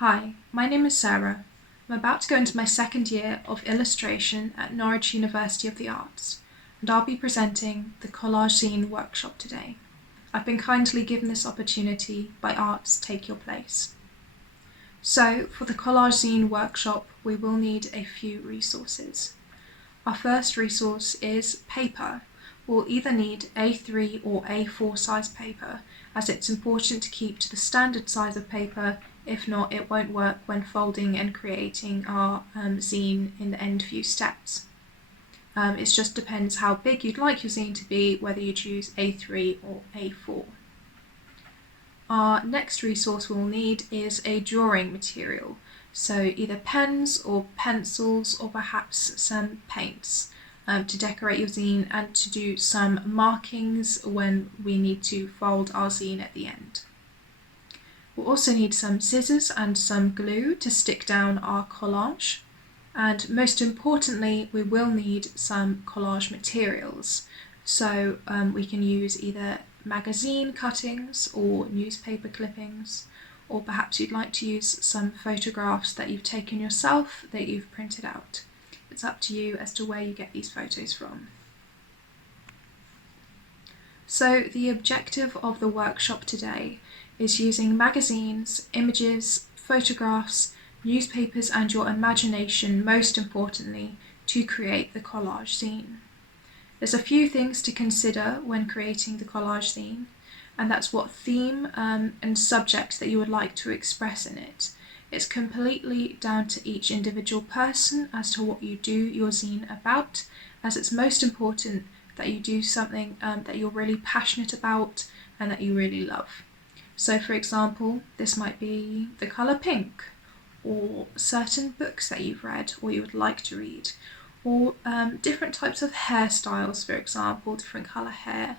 Hi, my name is Sarah. I'm about to go into my second year of illustration at Norwich University of the Arts, and I'll be presenting the Collage Zine workshop today. I've been kindly given this opportunity by Arts Take Your Place. So, for the Collage Zine workshop, we will need a few resources. Our first resource is paper. We'll either need A3 or A4 size paper, as it's important to keep to the standard size of paper. If not, it won't work when folding and creating our zine in the end few steps. It just depends how big you'd like your zine to be, whether you choose A3 or A4. Our next resource we'll need is a drawing material, so either pens or pencils or perhaps some paints to decorate your zine and to do some markings when we need to fold our zine at the end. We'll also need some scissors and some glue to stick down our collage. And most importantly, we will need some collage materials. So we can use either magazine cuttings or newspaper clippings, or perhaps you'd like to use some photographs that you've taken yourself that you've printed out. It's up to you as to where you get these photos from. So the objective of the workshop today is using magazines, images, photographs, newspapers and your imagination, most importantly, to create the collage zine. There's a few things to consider when creating the collage zine, and that's what theme and subject that you would like to express in it. It's completely down to each individual person as to what you do your zine about, as it's most important that you do something that you're really passionate about and that you really love. So for example, this might be the colour pink, or certain books that you've read or you would like to read, or different types of hairstyles, for example, different colour hair,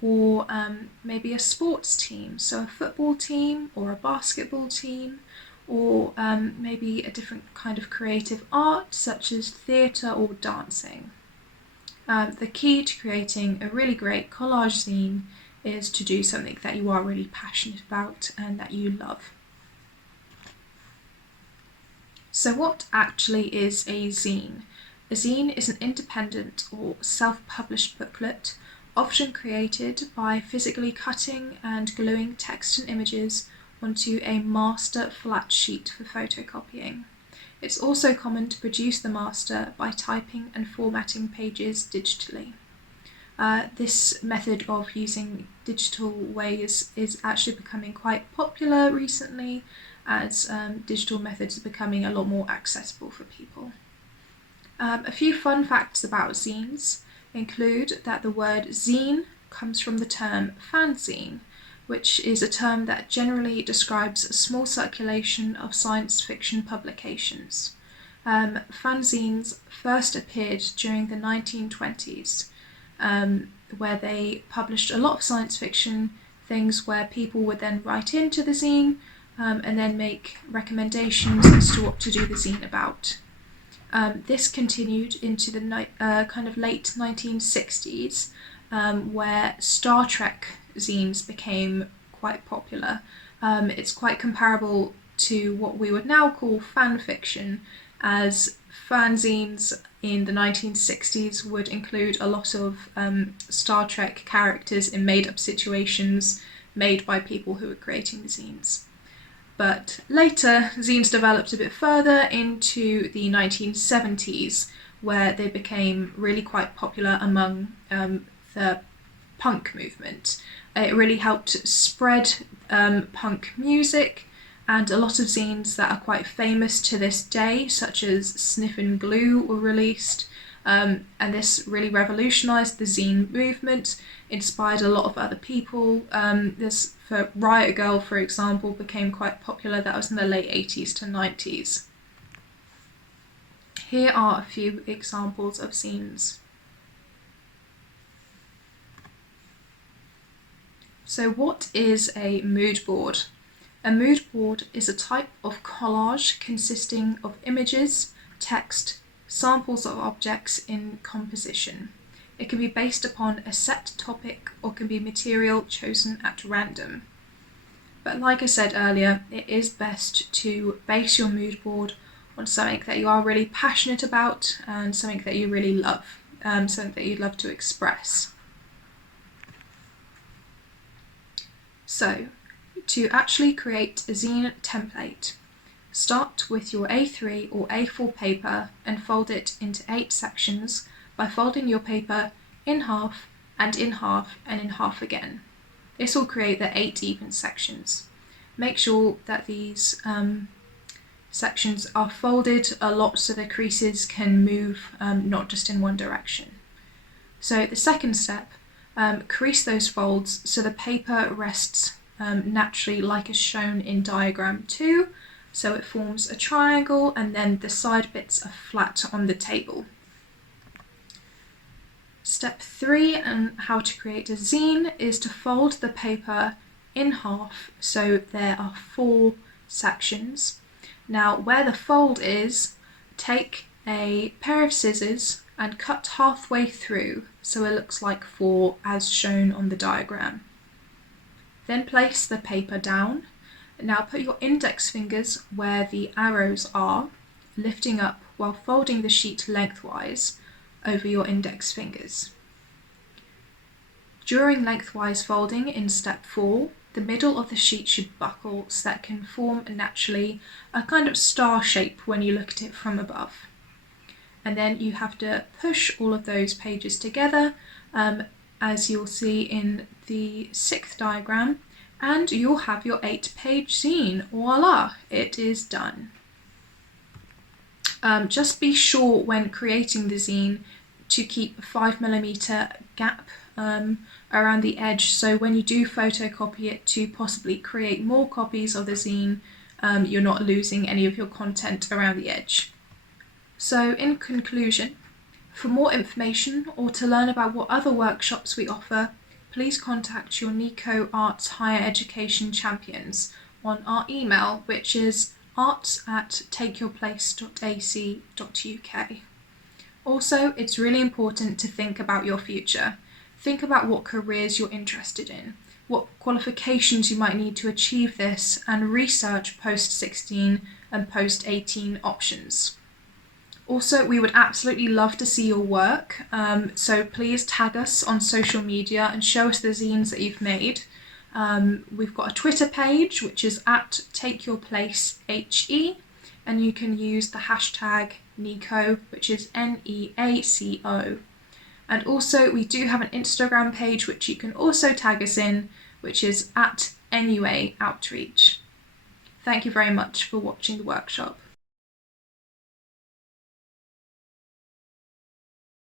or maybe a sports team, so a football team or a basketball team, or maybe a different kind of creative art such as theatre or dancing. The key to creating a really great collage zine is to do something that you are really passionate about and that you love. So what actually is a zine? A zine is an independent or self-published booklet, often created by physically cutting and gluing text and images onto a master flat sheet for photocopying. It's also common to produce the master by typing and formatting pages digitally. This method of using digital ways is actually becoming quite popular recently, as digital methods are becoming a lot more accessible for people. A few fun facts about zines include that the word zine comes from the term fanzine, which is a term that generally describes a small circulation of science fiction publications. Fanzines first appeared during the 1920s, where they published a lot of science fiction things where people would then write into the zine and then make recommendations as to what to do the zine about. This continued into the kind of late 1960s, where Star Trek zines became quite popular. It's quite comparable to what we would now call fan fiction, as fanzines in the 1960s would include a lot of Star Trek characters in made-up situations made by people who were creating the zines. But later, zines developed a bit further into the 1970s, where they became really quite popular among the punk movement. It really helped spread punk music, and a lot of zines that are quite famous to this day, such as Sniff and Glue, were released, and this really revolutionised the zine movement, inspired a lot of other people. This for Riot Girl, for example, became quite popular. That was in the late 80s to 90s. Here are a few examples of zines. So what is a mood board? A mood board is a type of collage consisting of images, text, samples of objects in composition. It can be based upon a set topic or can be material chosen at random. But like I said earlier, it is best to base your mood board on something that you are really passionate about and something that you really love, something that you'd love to express. So, to actually create a zine template, start with your A3 or A4 paper and fold it into 8 sections by folding your paper in half and in half and in half again. This will create the 8 even sections. Make sure that these sections are folded a lot so the creases can move, not just in one direction. So the second step, crease those folds so the paper rests naturally like is shown in diagram 2, so it forms a triangle and then the side bits are flat on the table. Step 3 on how to create a zine is to fold the paper in half so there are 4 sections. Now where the fold is, take a pair of scissors and cut halfway through so it looks like 4 as shown on the diagram. Then place the paper down. Now put your index fingers where the arrows are, lifting up while folding the sheet lengthwise over your index fingers. During lengthwise folding in step 4, the middle of the sheet should buckle so that can form naturally a kind of star shape when you look at it from above. And then you have to push all of those pages together, as you'll see in the 6th diagram, and you'll have your 8-page zine. Voila, it is done. Just be sure when creating the zine to keep a 5mm gap around the edge, so when you do photocopy it to possibly create more copies of the zine, you're not losing any of your content around the edge. So in conclusion, for more information or to learn about what other workshops we offer, please contact your Nico Arts Higher Education champions on our email, which is arts@takeyourplace.ac.uk. Also, it's really important to think about your future. Think about what careers you're interested in, what qualifications you might need to achieve this, and research post-16 and post-18 options. Also, we would absolutely love to see your work, so please tag us on social media and show us the zines that you've made. We've got a Twitter page, which is @takeyourplacehe, and you can use the hashtag Nico, which is NEACO. And also, we do have an Instagram page, which you can also tag us in, which is @NUAOutreach. Thank you very much for watching the workshop.